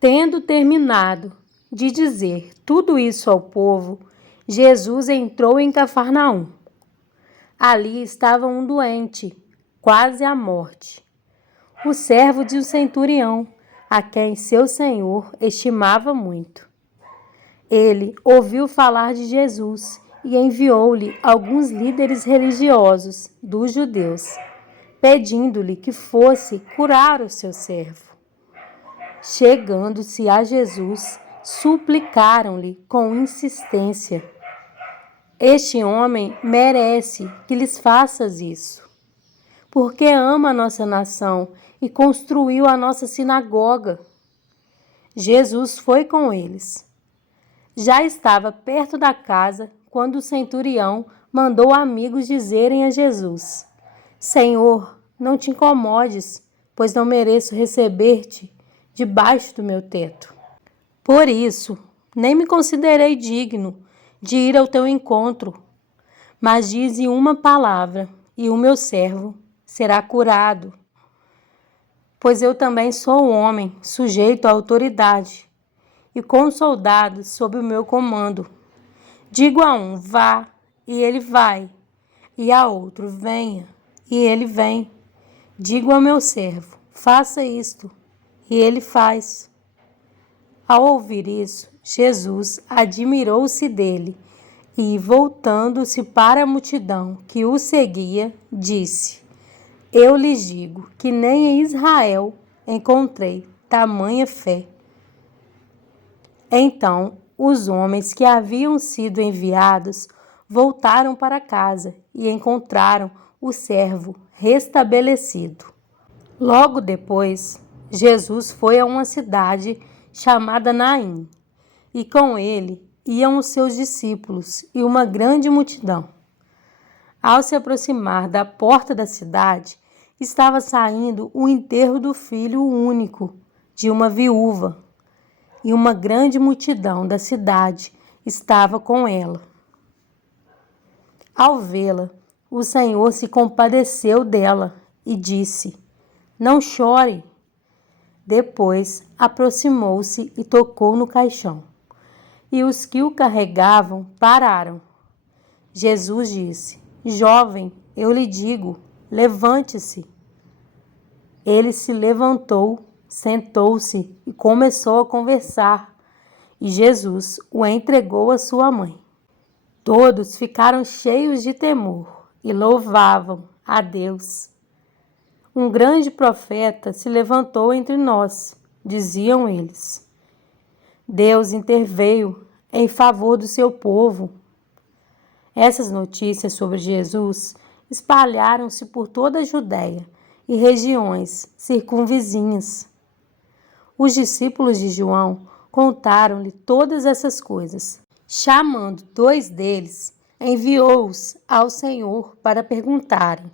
Tendo terminado de dizer tudo isso ao povo, Jesus entrou em Cafarnaum. Ali estava um doente, quase à morte, o servo de um centurião, a quem seu senhor estimava muito. Ele ouviu falar de Jesus e enviou-lhe alguns líderes religiosos dos judeus, pedindo-lhe que fosse curar o seu servo. Chegando-se a Jesus, suplicaram-lhe com insistência: Este homem merece que lhes faças isso, porque ama a nossa nação e construiu a nossa sinagoga. Jesus foi com eles. Já estava perto da casa quando o centurião mandou amigos dizerem a Jesus: Senhor, não te incomodes, pois não mereço receber-te debaixo do meu teto. Por isso, nem me considerei digno de ir ao teu encontro, mas dize uma palavra e o meu servo será curado. Pois eu também sou um homem sujeito à autoridade e com soldados sob o meu comando. Digo a um, vá, e ele vai, e a outro, venha, e ele vem. Digo ao meu servo, faça isto, e ele faz. Ao ouvir isso, Jesus admirou-se dele e, voltando-se para a multidão que o seguia, disse: Eu lhes digo que nem em Israel encontrei tamanha fé. Então, os homens que haviam sido enviados voltaram para casa e encontraram o servo restabelecido. Logo depois, Jesus foi a uma cidade chamada Naim, e com ele iam os seus discípulos e uma grande multidão. Ao se aproximar da porta da cidade, estava saindo o enterro do filho único de uma viúva, e uma grande multidão da cidade estava com ela. Ao vê-la, o Senhor se compadeceu dela e disse: Não chore. Depois aproximou-se e tocou no caixão, e os que o carregavam pararam. Jesus disse: Jovem, eu lhe digo, levante-se. Ele se levantou, sentou-se e começou a conversar, e Jesus o entregou à sua mãe. Todos ficaram cheios de temor e louvavam a Deus. Um grande profeta se levantou entre nós, diziam eles. Deus interveio em favor do seu povo. Essas notícias sobre Jesus espalharam-se por toda a Judéia e regiões circunvizinhas. Os discípulos de João contaram-lhe todas essas coisas. Chamando 2 deles, enviou-os ao Senhor para perguntarem: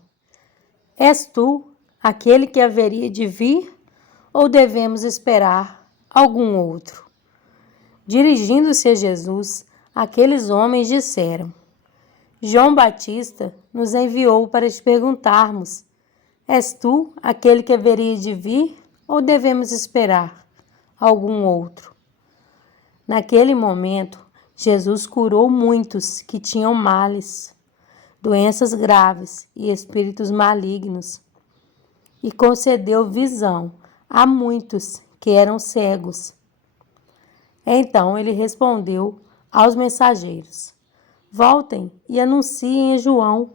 És tu aquele que haveria de vir, ou devemos esperar algum outro? Dirigindo-se a Jesus, aqueles homens disseram: João Batista nos enviou para te perguntarmos: És tu aquele que haveria de vir, ou devemos esperar algum outro? Naquele momento, Jesus curou muitos que tinham males, doenças graves e espíritos malignos, e concedeu visão a muitos que eram cegos. Então ele respondeu aos mensageiros: Voltem e anunciem a João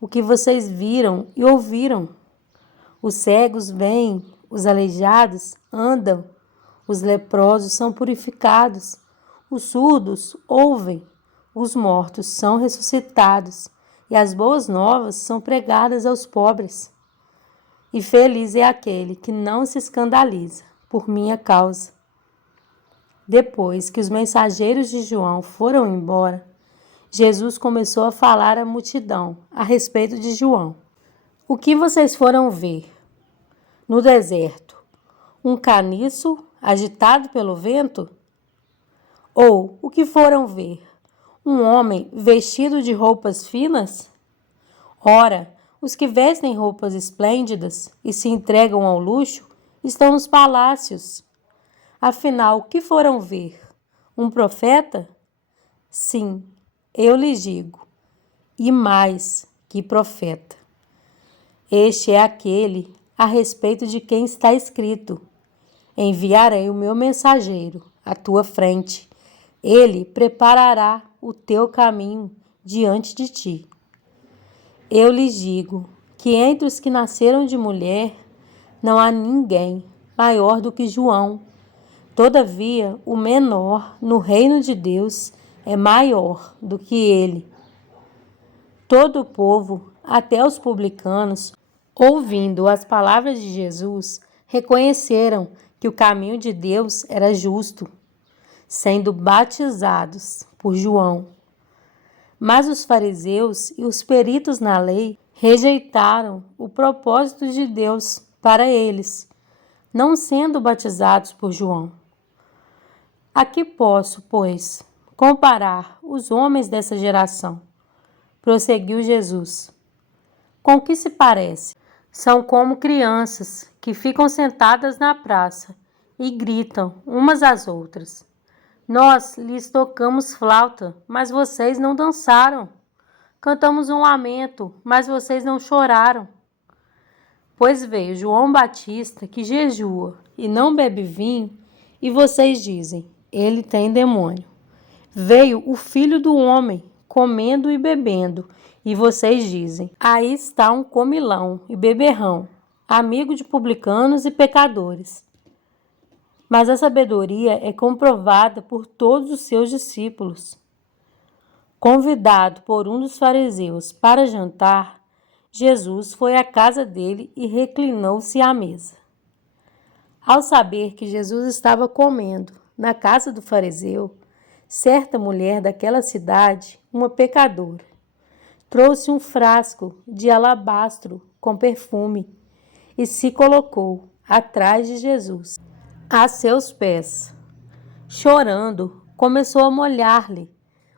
o que vocês viram e ouviram. Os cegos veem, os aleijados andam, os leprosos são purificados, os surdos ouvem, os mortos são ressuscitados, e as boas novas são pregadas aos pobres. E feliz é aquele que não se escandaliza por minha causa. Depois que os mensageiros de João foram embora, Jesus começou a falar à multidão a respeito de João. O que vocês foram ver? No deserto, um caniço agitado pelo vento? Ou o que foram ver? Um homem vestido de roupas finas? Ora, os que vestem roupas esplêndidas e se entregam ao luxo estão nos palácios. Afinal, o que foram ver? Um profeta? Sim, eu lhes digo, e mais que profeta. Este é aquele a respeito de quem está escrito: enviarei o meu mensageiro à tua frente. Ele preparará o teu caminho diante de ti. Eu lhes digo que entre os que nasceram de mulher não há ninguém maior do que João. Todavia, o menor no reino de Deus é maior do que ele. Todo o povo, até os publicanos, ouvindo as palavras de Jesus, reconheceram que o caminho de Deus era justo, sendo batizados por João. Mas os fariseus e os peritos na lei rejeitaram o propósito de Deus para eles, não sendo batizados por João. A que posso, pois, comparar os homens dessa geração? Prosseguiu Jesus. Com que se parece? São como crianças que ficam sentadas na praça e gritam umas às outras. Nós lhes tocamos flauta, mas vocês não dançaram. Cantamos um lamento, mas vocês não choraram. Pois veio João Batista, que jejua e não bebe vinho, e vocês dizem, ele tem demônio. Veio o Filho do Homem, comendo e bebendo, e vocês dizem, aí está um comilão e beberrão, amigo de publicanos e pecadores. Mas a sabedoria é comprovada por todos os seus discípulos. Convidado por um dos fariseus para jantar, Jesus foi à casa dele e reclinou-se à mesa. Ao saber que Jesus estava comendo na casa do fariseu, certa mulher daquela cidade, uma pecadora, trouxe um frasco de alabastro com perfume e se colocou atrás de Jesus, a seus pés. Chorando, começou a molhar-lhe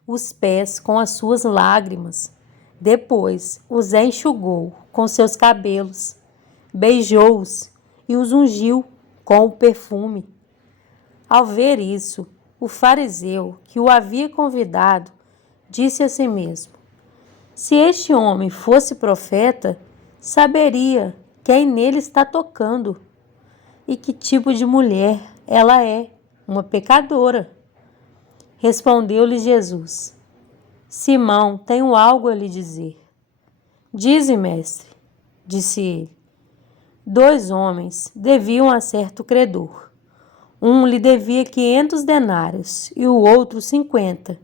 os pés com as suas lágrimas. Depois os enxugou com seus cabelos, beijou-os e os ungiu com o perfume. Ao ver isso, o fariseu que o havia convidado disse a si mesmo: se este homem fosse profeta, saberia quem nele está tocando e que tipo de mulher ela é, uma pecadora. Respondeu-lhe Jesus: Simão, tenho algo a lhe dizer. Dize, mestre, disse ele. 2 homens deviam a certo credor. Um lhe devia 500 denários e o outro 50.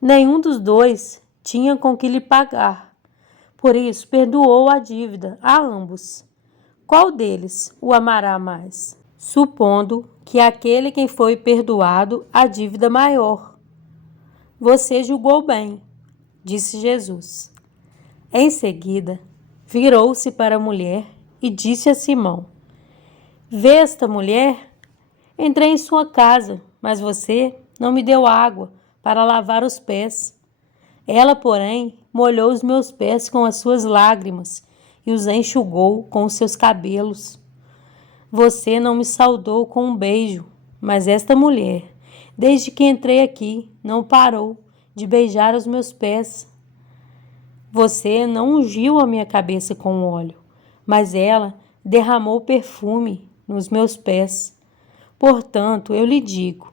Nenhum dos dois tinha com que lhe pagar. Por isso, perdoou a dívida a ambos. Qual deles o amará mais? Supondo que aquele quem foi perdoado a dívida maior. Você julgou bem, disse Jesus. Em seguida, virou-se para a mulher e disse a Simão: Vê esta mulher? Entrei em sua casa, mas você não me deu água para lavar os pés. Ela, porém, molhou os meus pés com as suas lágrimas e os enxugou com os seus cabelos. Você não me saudou com um beijo, mas esta mulher, desde que entrei aqui, não parou de beijar os meus pés. Você não ungiu a minha cabeça com óleo, mas ela derramou perfume nos meus pés. Portanto, eu lhe digo,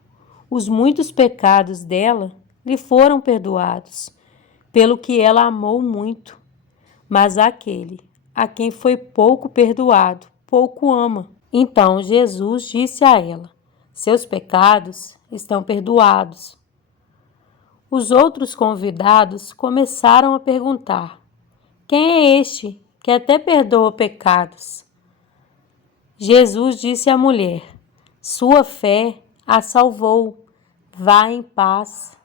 os muitos pecados dela lhe foram perdoados, pelo que ela amou muito. Mas aquele a quem foi pouco perdoado, pouco ama. Então Jesus disse a ela: seus pecados estão perdoados. Os outros convidados começaram a perguntar: quem é este que até perdoa pecados? Jesus disse à mulher: sua fé a salvou. Vá em paz.